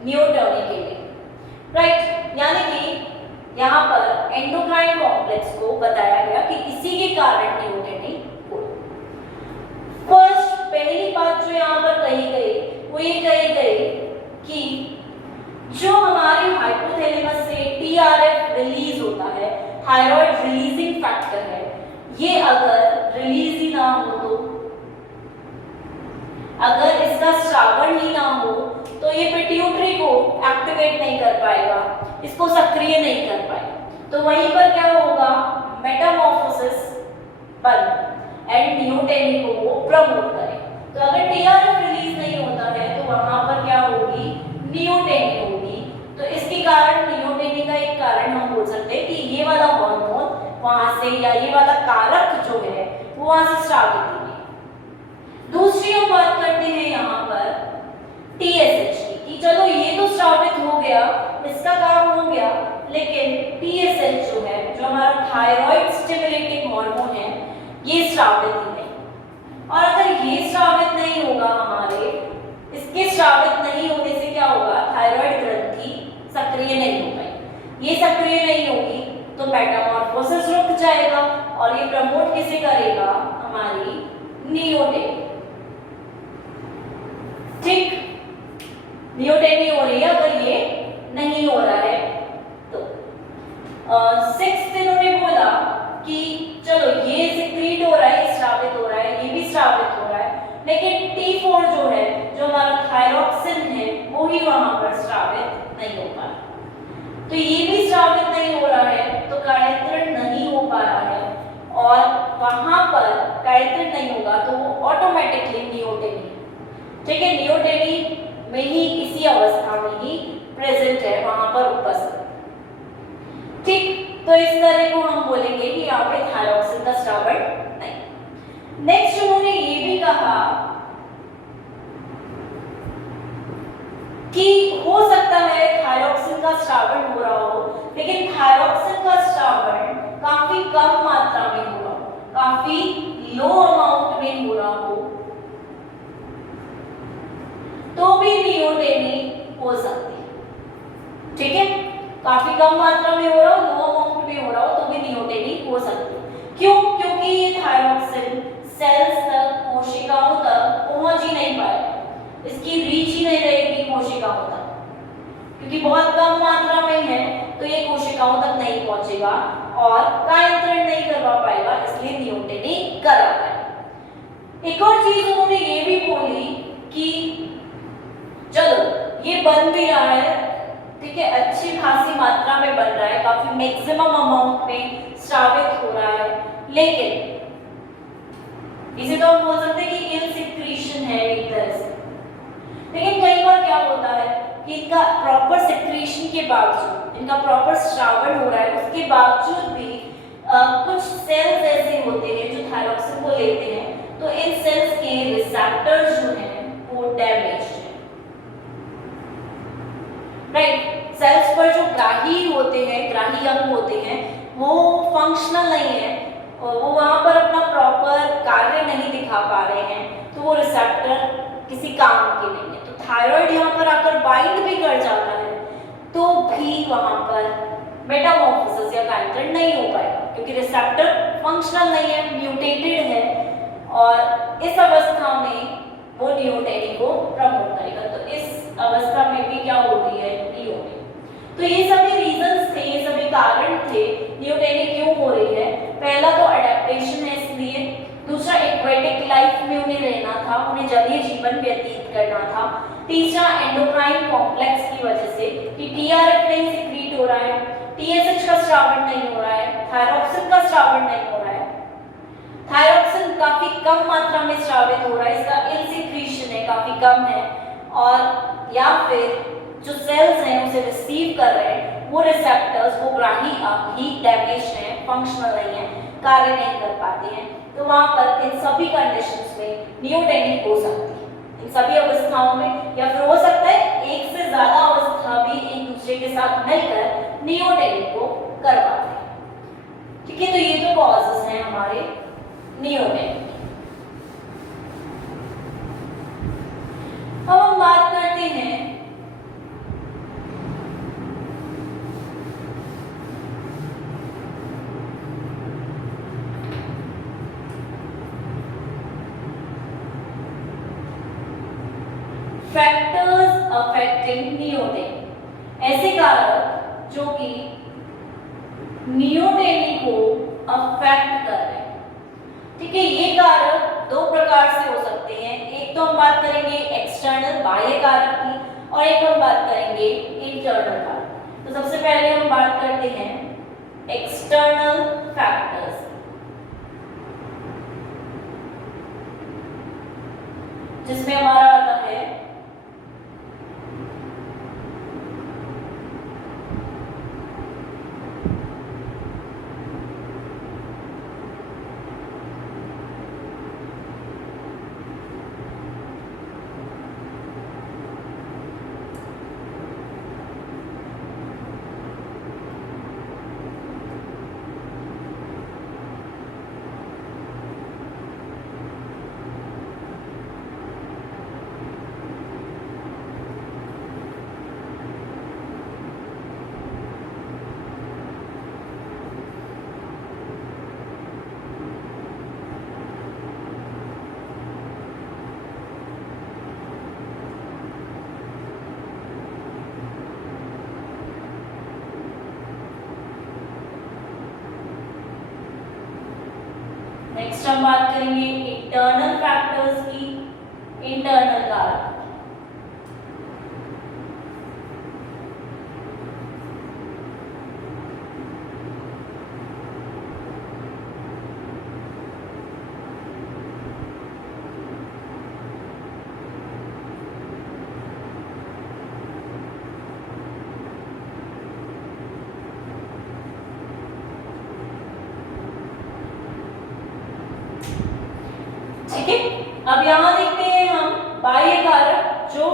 नियोटोनी के लिए, राइट। यानी कि यहाँ पर एंडोक्राइन कॉम्प्लेक्स को बताया गया कि इसी के कारण नियोटोनी हुआ। फर्स्ट, पहली बात जो यहाँ पर कही गई वो ये कही गई कि जो हमारी हाइपोथैलेमस से टीआरएफ रिलीज होता है, थायराइड रिलीजिंग फैक्टर है, ये अगर रिलीज ही ना हो, तो अगर इसका श्रावण ही ना हो, तो ये पिट्यूटरी को एक्टिवेट नहीं कर पाएगा, इसको सक्रिय नहीं कर पाएगा। तो वहीं पर क्या होगा, मेटामॉर्फोसिस बन एंड नियोटोनी को वो प्रमोट करे। तो अगर टीआरएफ रिलीज नहीं होता है तो वहां पर क्या होगी, नियोटोनी होगी। तो इसके कारण नियोटोनी का एक कारण हम बोल सकते हैं कि ये वाला हार्मोन वहां से, या ये वाला कारक जो है वो वहां से स्रावित होगी। दूसरी हम बात करते हैं यहाँ पर टीएसएच की, चलो ये तो स्रावित हो गया, इसका काम हो गया, लेकिन टीएसएच जो है, जो हमारा थायराइड स्टिमुलेटिंग हार्मोन है, ये स्रावित ही नहीं। और अगर ये स्रावित नहीं होगा हमारे, इसके स्रावित नहीं होने से क्या होगा, थायराइड ग्रंथि सक्रिय नहीं हो पाएगी। ये सक्रिय नहीं होगी तो मेटामॉर्फोसिस रुक जाएगा, और ये प्रमोट किसे करेगा, हमारी नियोटोनी, ठीक। नियोटोनी हो रही है अगर ये नहीं हो रहा है तो। सिक्स्थ इन्होंने बोला कि चलो ये सिक्रीट हो रहा है, स्रावित हो रहा है, ये भी स्रावित हो रहा है, लेकिन T4 जो है, जो हमारा थायरॉक्सिन है, वो ही वहां पर स्रावित नहीं हो पा रहा। तो ये भी स्रावित नहीं हो रहा है, तो कायंत्रण नहीं हो पा रहा है, और वहां पर कायंत्रण नहीं होगा तो वो ऑटोमेटिकली नियोटोनी, ठीक है, नियोटोनी में ही, इसी अवस्था में ही प्रेजेंट है, वहां पर उपस्थित, ठीक। तो इस तरह को हम बोलेंगे कि यहाँ पे थायरॉक्सिन का स्रावण नहीं। नेक्स्ट उन्होंने ये भी कहा कि हो सकता है थायरॉक्सिन का स्रावण हो रहा हो, लेकिन थायरॉक्सिन का स्रावण काफी कम मात्रा में हो रहा हो, काफी लो अमाउंट में हो रहा हो, तो भी नियोटोनी हो सकती है, ठीक है। काफी कम मात्रा में हो रहा हो, लो अमाउंट में हो रहा हो, तो भी नियोटोनी हो सकती है। क्यों? क्योंकि ये थायरॉक्सिन सेल्स तक, कोशिकाओं तक पहुंच ही नहीं पाएगा, इसकी रीच ही नहीं रहेगी कोशिकाओं तक, क्योंकि बहुत कम मात्रा में है, तो ये कोशिकाओं तक नहीं पहुंचेगा और कायंत्रण नहीं करवा पाएगा, इसलिए नियोटोनी करा पाएगा। एक और चीज उन्होंने ये भी बोली कि चलो ये बन भी रहा है, ठीक है, अच्छी खासी मात्रा में बन रहा है, काफी मैक्सिमम अमाउंट में स्रावित हो रहा है, लेकिन इसे तो हम बोल सकते हैं कि इल सिक्रीशन है एक तरह से। लेकिन कई बार क्या होता है कि इनका प्रॉपर सिक्रीशन के बावजूद, इनका प्रॉपर श्रावण हो रहा है, उसके बावजूद भी कुछ सेल्स ऐसे होते हैं जो थायरॉक्सिन को लेते हैं, तो इन सेल्स के रिसेप्टर्स जो हैं वो डैमेज है, राइट। सेल्स पर जो ग्राही होते हैं, ग्राही अंग होते हैं, वो फंक्शनल नहीं है, वो वहां पर अपना प्रॉपर कार्य नहीं दिखा पा रहे हैं, तो वो रिसेप्टर किसी काम के नहीं है। तो थायराइड यहाँ पर आकर बाइंड भी कर जाता है, तो भी वहां पर मेटामॉर्फोसिस या कायंत्रण नहीं हो पाएगा, क्योंकि रिसेप्टर फंक्शनल नहीं है, म्यूटेटेड है, और इस अवस्था में वो नियोटोनी को प्रमोट करेगा। तो इस अवस्था में भी क्या हो रही है, नियोटोनी। तो ये सभी रीजंस थे, ये सभी कारण थे नियोटोनी क्यों हो रही है। पहला तो अडेप्टेशन है इसलिए, दूसरा एक्वेटिक लाइफ में उन्हें रहना करना था। तीसरा एंडोक्राइन कॉम्प्लेक्स की वजह से कि टीआरएफ नहीं सिक्रीट हो रहा है, टीएसएच का स्रावन नहीं हो रहा है, थायरॉक्सिन का स्रावन नहीं हो रहा है, थायरॉक्सिन काफी कम मात्रा में स्रावित हो रहा है, इसका इल सिक्रीशन है काफी कम है, और या फिर जो सेल्स हैं उसे रिसीव कर रहे हैं वो रिसेप्टर्स वो ग्राही ही डैमेज हैं, फंक्शनल नहीं है, कार्य नहीं कर पाते हैं, तो वहां पर इन सभी कंडीशंस में नियोटेनिक हो सकती है, इन सभी अवस्थाओं में, या फिर हो सकता है एक से ज्यादा अवस्था भी एक दूसरे के साथ मिलकर नियोटेनिक को करवाते हैं। ठीक है, तो ये तो कॉजेस हैं हमारे नियोटेनिक। अब हम बात करते हैं फैक्टर्स अफेक्टिंग नियोटेनिक, ऐसे कारक जो कि नियोटेनिक को अफेक्ट कर रहे हैं। ठीक है, ये कारक दो प्रकार से हो सकते हैं, एक तो हम बात करेंगे एक्सटर्नल बाह्य कारक की और एक हम बात करेंगे इंटरनल कारक। तो सबसे पहले हम बात करते हैं एक्सटर्नल फैक्टर्स, जिसमें हमारा आता है नेक्स्ट हम बात करेंगे इंटरनल फैक्टर्स की, इंटरनल कारक। ठीक है, अब यहाँ देखते हैं हम बाह्य कारक जो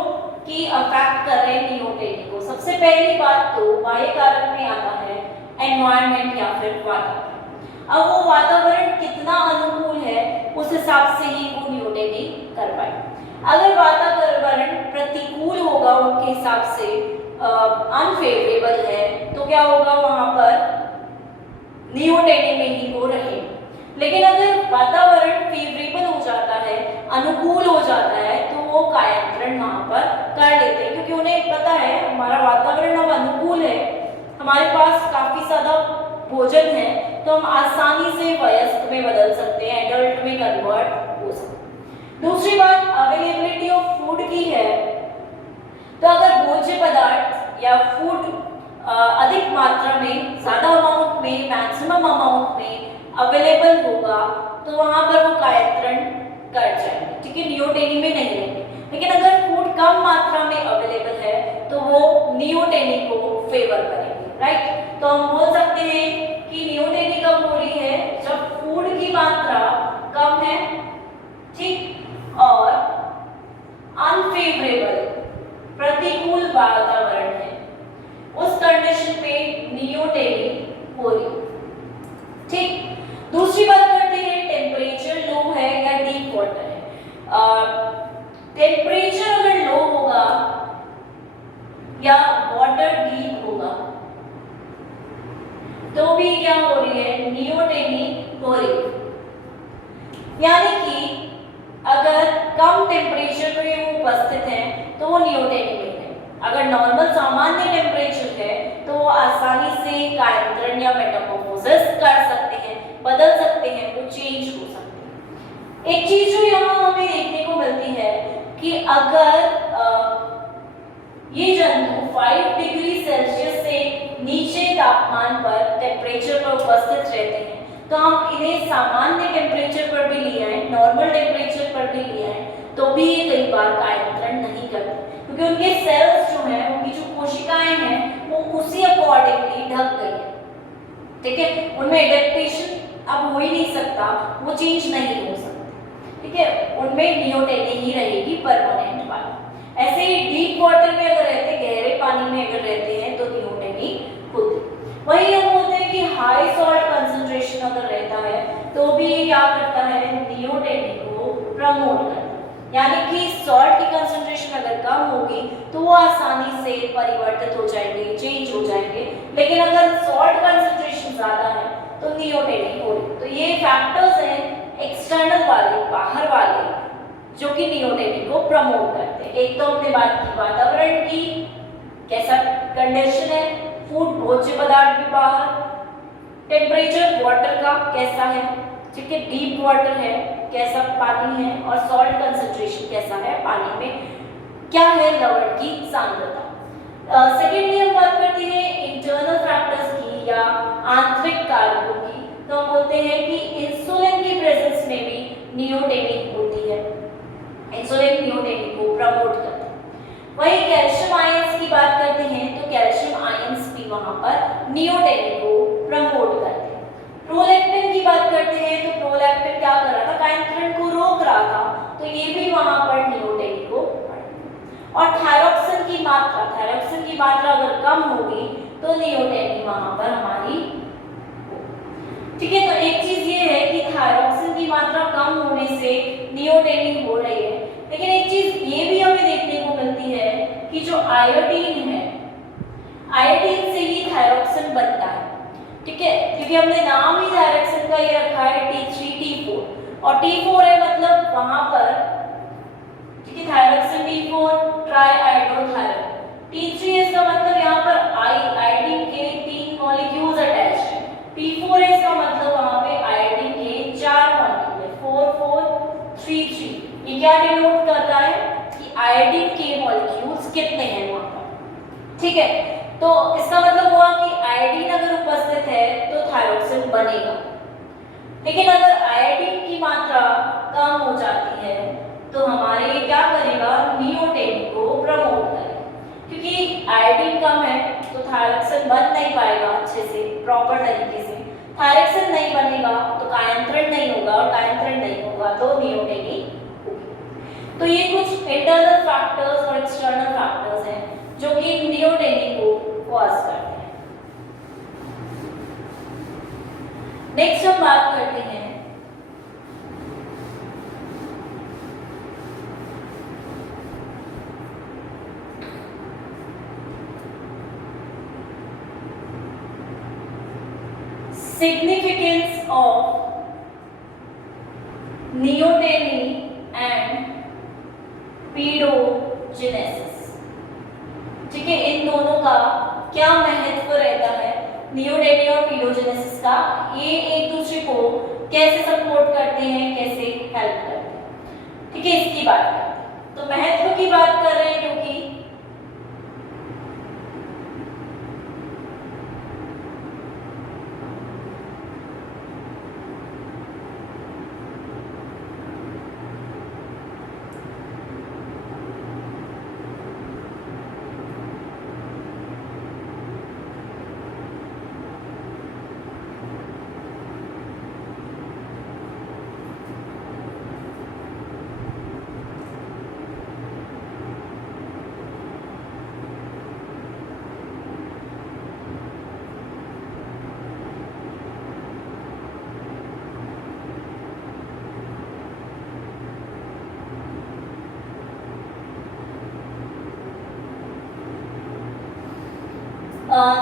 कि अफेक्ट कर रहे हैं नियोटेनिक को। सबसे पहली बात तो बाह्य कारक में आता है एनवायरनमेंट या फिर वातावरण। अब वो वातावरण कितना अनुकूल है उस हिसाब से ही वो नियोटेनिक कर पाए। अगर वातावरण प्रतिकूल होगा उनके हिसाब से, अनफेवरेबल है, तो क्या होगा, वहां पर नियोटेनिक में ही वो रहेगा। लेकिन अगर वातावरण फेवरेबल हो जाता है, अनुकूल हो जाता है, तो वो कायांतरण वहां पर कर लेते हैं, क्योंकि उन्हें पता है हमारा वातावरण अब अनुकूल है, हमारे पास काफी ज्यादा भोजन है, तो हम आसानी से वयस्क में बदल सकते हैं, एडल्ट में कन्वर्ट हो सकते हैं। दूसरी बात अवेलेबिलिटी ऑफ फूड की है, तो अगर भोज्य पदार्थ या फूड अधिक मात्रा में, ज्यादा अमाउंट में, मैक्सिमम अमाउंट में अवेलेबल होगा, तो वहां पर वो कायांतरण कर जाएंगे। ठीक है, नियोटेनिक में नहीं रहेंगे। लेकिन अगर फूड कम मात्रा में अवेलेबल है तो वो नियोटेनिक को फेवर करेंगे। राइट, तो हम बोल सकते हैं कि नियोटेनिक कब हो रही है, जब फूड की मात्रा कम है, ठीक, और अनफेवरेबल प्रतिकूल वातावरण है, उस कंडीशन में नियोटेनिक हो रही है। ठीक, दूसरी बात करते हैं टेम्परेचर लो है या डीप वाटर है। टेम्परेचर अगर लो होगा या वाटर डीप होगा तो भी क्या हो रही है, नियोटेनिक हो रही है। यानी कि अगर कम टेम्परेचर पे वो उपस्थित है तो वो नियोटेनिक में है, अगर नॉर्मल सामान्य टेम्परेचर है तो वो आसानी से कायांतरण या मेटामॉर्फोसिस कर सकते हैं, बदल सकते हैं, वो चेंज हो सकते हैं। एक चीज जो यहाँ हमें देखने को मिलती है कि अगर 5 डिग्री सेल्सियस से नीचे तापमान पर टेम्परेचर पर उपस्थित रहते हैं, तो हम इन्हें सामान्य टेम्परेचर पर भी लिया है, नॉर्मल टेम्परेचर पर भी लिया है, तो भी ये कई बार कायांतरण नहीं करते, क्योंकि उनके सेल्स जो हैं, उनकी जो कोशिकाएं हैं, वो उसी अकॉर्डिंगली ढक गई है। ठीक है, उनमें एडेप्टेशन अब हो ही नहीं सकता, वो चेंज नहीं हो सकता। ठीक है, उनमें नियोटेनी ही रहेगी परमानेंट वाली। ऐसे ही डीप वाटर में अगर रहते, गहरे पानी में अगर रहते हैं, तो नियोटेनी होती। वही हम बोलते हैं कि हाई सॉल्ट कंसंट्रेशन अगर रहता है, तो भी ये क्या करता है, नियोटेनी को प्रमोट करता है। यानी कि सॉल्ट की कंसंट्रेशन अगर कम होगी तो वो आसानी से परिवर्तित हो जाएंगे, चेंज हो जाएंगे, लेकिन अगर सॉल्ट कंसंट्रेशन ज्यादा है तो नियोटेनी होगी। तो ये फैक्टर्स हैं एक्सटर्नल वाले, बाहर वाले, जो कि नियोटेनी को प्रमोट करते हैं। एक तो हमने बात की वातावरण की, कैसा कंडीशन है, फूड भोज्य पदार्थ भी बाहर, टेम्परेचर वाटर का कैसा है, ठीक है, डीप वाटर है, कैसा पानी है, और सॉल्ट कंसंट्रेशन कैसा है पानी में, क्या है लवण की सांद्रता। सेकेंडली हम बात करते हैं इंटरनल फैक्टर्स की या आंतरिक कारकों की, तो हम बोलते हैं कि इंसुलिन की प्रेजेंस में भी नियोटेनी होती है, इंसुलिन नियोटेनी को प्रमोट करता है। वही कैल्शियम आयंस की बात करते हैं, तो कैल्शियम आयंस भी वहां पर नियोटेनी को प्रमोट करते हैं। प्रोलैक्टिन की बात करते हैं, तो प्रोलैक्टिन क्या कर रहा था, कायांतरण को रोक रहा था, तो ये भी वहां पर नियोटेनी को। और थायरॉक्सिन की मात्रा, थायरॉक्सिन की मात्रा अगर कम होगी तो नियोटेनी वहां पर हमारी। ठीक है, तो एक चीज ये है कि थायरॉक्सिन की मात्रा कम होने से नियोटेनी हो रही है, लेकिन एक चीज ये भी हमें देखने को मिलती है कि जो आयोडीन है, आयोडीन से ही थायरॉक्सिन बनता है। ठीक है, क्योंकि हमने नाम ही थायरॉक्सिन का ये रखा है T3 T4, और T4 है मतलब वहां पर, ठीक है, थायरॉक्सिन T4 ट्राई आयोडोथायरॉक्सिन, T3 इसका मतलब यहाँ पर आयोडीन के 3 मॉलिक्यूल्स अटैच्ड हैं, T4 है इसका मतलब वहां पे आयोडीन के 4 मॉलिक्यूल है, 4 4 3 3। ये क्या डिनोट करता है कि आयोडीन के मॉलिक्यूल्स कितने हैं वहां पर। ठीक है, तो इसका मतलब हुआ कि आयोडीन अगर उपस्थित है तो थायरॉक्सिन बनेगा, लेकिन अगर आयोडीन की मात्रा कम हो जाती है तो हमारे ये क्या करेगा, नियोटेनी को प्रमोट करेगा, क्योंकि आयोडीन कम है तो थायरॉक्सिन बन नहीं पाएगा अच्छे से, प्रॉपर तरीके से। थायरॉक्सिन नहीं बनेगा तो कायांतरण नहीं होगा, और कायांतरण नहीं होगा तो नियोटेनी होगी। तो ये कुछ इंटरनल फैक्टर्स और एक्सटर्नल फैक्टर्स हैं जो कि नियोटेनी को कॉज करते हैं। नेक्स्ट हम बात करते हैं significance of neoteny and pedogenesis। ठीक है, इन दोनों का क्या महत्व रहता है, नियोटेनी और पीडोजेनेसिस का, ये एक दूसरे को कैसे सपोर्ट करते हैं, कैसे हेल्प करते हैं। ठीक है, इसकी बात करते हैं। तो महत्व की बात कर रहे हैं क्योंकि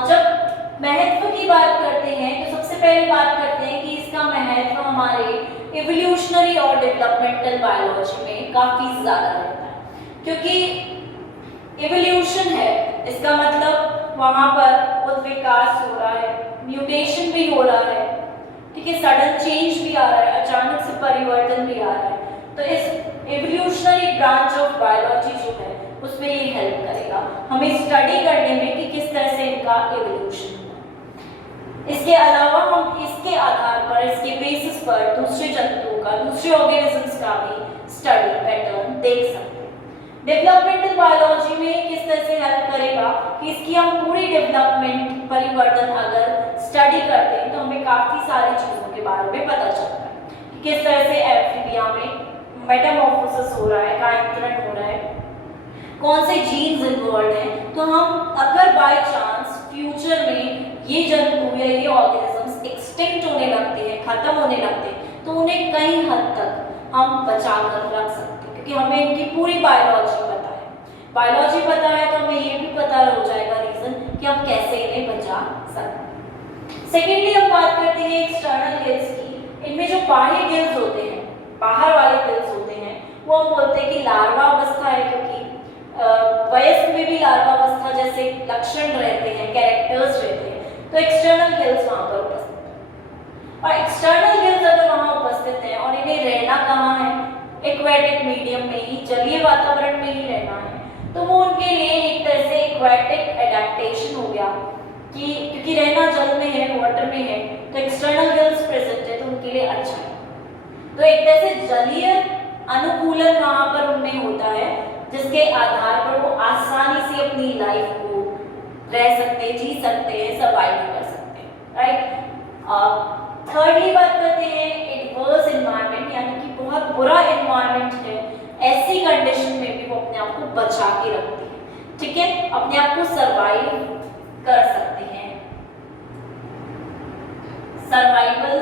जब महत्व की बात करते हैं तो सबसे पहले बात करते हैं कि इसका महत्व हमारे इवोल्यूशनरी और डेवलपमेंटल बायोलॉजी में काफी ज्यादा रहता है, क्योंकि इवोल्यूशन है, इसका मतलब वहां पर उत्विकास हो रहा है, म्यूटेशन भी हो रहा है, ठीक है, सडन चेंज भी आ रहा है, अचानक से परिवर्तन भी आ रहा है। तो इस इवोल्यूशनरी ब्रांच ऑफ बायोलॉजी जो है उसमें ये हेल्प करेगा हमें स्टडी करने में कि किस तरह से इनका एवोल्यूशन हुआ। इसके अलावा हम इसके आधार पर, इसके बेसिस पर दूसरे जंतुओं का, दूसरे ऑर्गेनिजम्स का भी स्टडी पैटर्न देख सकते हैं। डेवलपमेंटल बायोलॉजी में किस तरह से हेल्प करेगा कि इसकी हम पूरी डेवलपमेंट, परिवर्तन अगर स्टडी करते हैं तो हमें काफ़ी सारी चीज़ों के बारे में पता चलता है कि किस तरह से एम्फीबिया में मेटामॉर्फोसिस हो रहा है, कायांतरण हो रहा है, कौन से जीन्स इन्वॉल्व हैं। तो हम अगर बाय चांस फ्यूचर में ये जंतु या ये ऑर्गेनिजम्स एक्सटिंक्ट होने लगते हैं, खत्म होने लगते हैं, तो उन्हें कई हद तक हम बचा कर रख सकते हैं क्योंकि हमें इनकी पूरी बायोलॉजी पता है। बायोलॉजी पता है तो हमें ये भी पता हो जाएगा रीजन कि हम कैसे इन्हें बचा सकते हैं। सेकेंडली हम बात करते हैं एक्सटर्नल गिल्स की। इनमें जो बाह्य गिल्स होते हैं, बाहर वाले गिल्स होते हैं, वो हम बोलते हैं कि लार्वा अवस्था है क्योंकि वयस्क में भी लार्वा अवस्था जैसे लक्षण रहते हैं, कैरेक्टर्स रहते हैं, तो एक्सटर्नल गिल्स वहाँ पर उपस्थित हैं। और एक्सटर्नल गिल्स अगर वहाँ उपस्थित हैं और इन्हें रहना कहाँ है, एक्वेटिक मीडियम में ही, जलीय वातावरण में ही रहना है, तो वो उनके लिए एक तरह से एक्वेटिक एडेप्टेशन हो गया कि क्योंकि रहना जल में है, वाटर में है, तो एक्सटर्नल गिल्स प्रेजेंट है तो उनके लिए अच्छा है। तो एक तरह से जलीय अनुकूलन वहाँ पर उनमें होता है जिसके आधार पर वो आसानी से अपनी लाइफ को रह सकते हैं, जी सकते हैं, सर्वाइव कर सकते हैं, राइट। थर्डली बात करते हैं एडवर्स एनवायरनमेंट, यानी कि बहुत बुरा एनवायरनमेंट है, ऐसी कंडीशन में भी वो अपने आप को बचा के रखते हैं, ठीक है, अपने आप को सर्वाइव कर सकते हैं, सर्वाइवल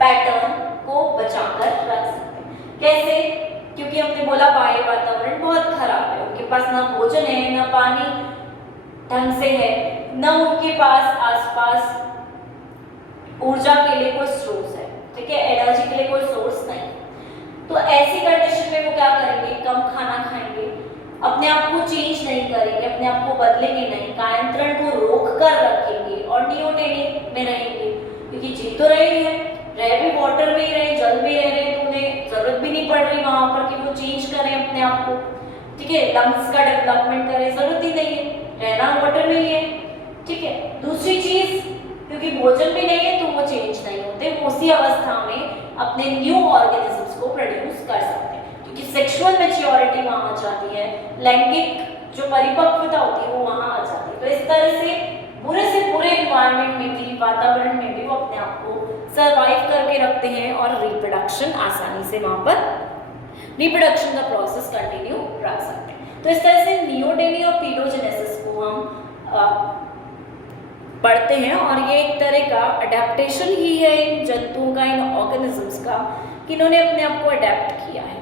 पैटर्न को बचाकर रख सकते हैं। कैसे? क्योंकि हमने बोला बाह्य वातावरण बहुत खराब है, उनके पास ना भोजन है, ना पानी ढंग से है, ना उनके पास आसपास ऊर्जा के लिए कोई सोर्स है, ठीक है, एनर्जी के लिए कोई सोर्स नहीं। तो ऐसी कंडीशन में वो क्या करेंगे, कम खाना खाएंगे, अपने आप को चेंज नहीं करेंगे, अपने आप को बदलेंगे नहीं, कायांतरण को रोक कर रखेंगे और नियोटेनी में रहेंगे क्योंकि जी तो रहे हैं, रह भी वाटर में ही रहे, जल में रह रहे हैं, तो उन्हें जरूरत भी नहीं पड़ रही वहां पर कि वो चेंज करें अपने आप को, ठीक है, लंग्स का डेवलपमेंट करें, जरूरत ही नहीं है, रहना वाटर में ही है, ठीक है। दूसरी चीज, क्योंकि भोजन भी नहीं है तो वो चेंज नहीं होते, वो उसी अवस्था में अपने न्यू ऑर्गेनिजम्स को प्रोड्यूस कर सकते हैं क्योंकि सेक्सुअल मैच्योरिटी वहां आ जाती है, लैंगिक जो परिपक्वता होती है वो वहां आ जाती है। तो इस तरह से बुरे एनवायरनमेंट में भी, वातावरण में भी वो अपने आप को सर्वाइव करके रखते हैं और रिप्रोडक्शन आसानी से वहां पर रिप्रोडक्शन का प्रोसेस कंटिन्यू रख सकते हैं। तो इस तरह से नियोटेनी और पीडोजेनेसिस को हम पढ़ते हैं और ये एक तरह का अडेप्टेशन ही है इन जंतुओं का, इन ऑर्गेनिजम्स का, कि इन्होंने अपने आप को अडेप्ट किया है।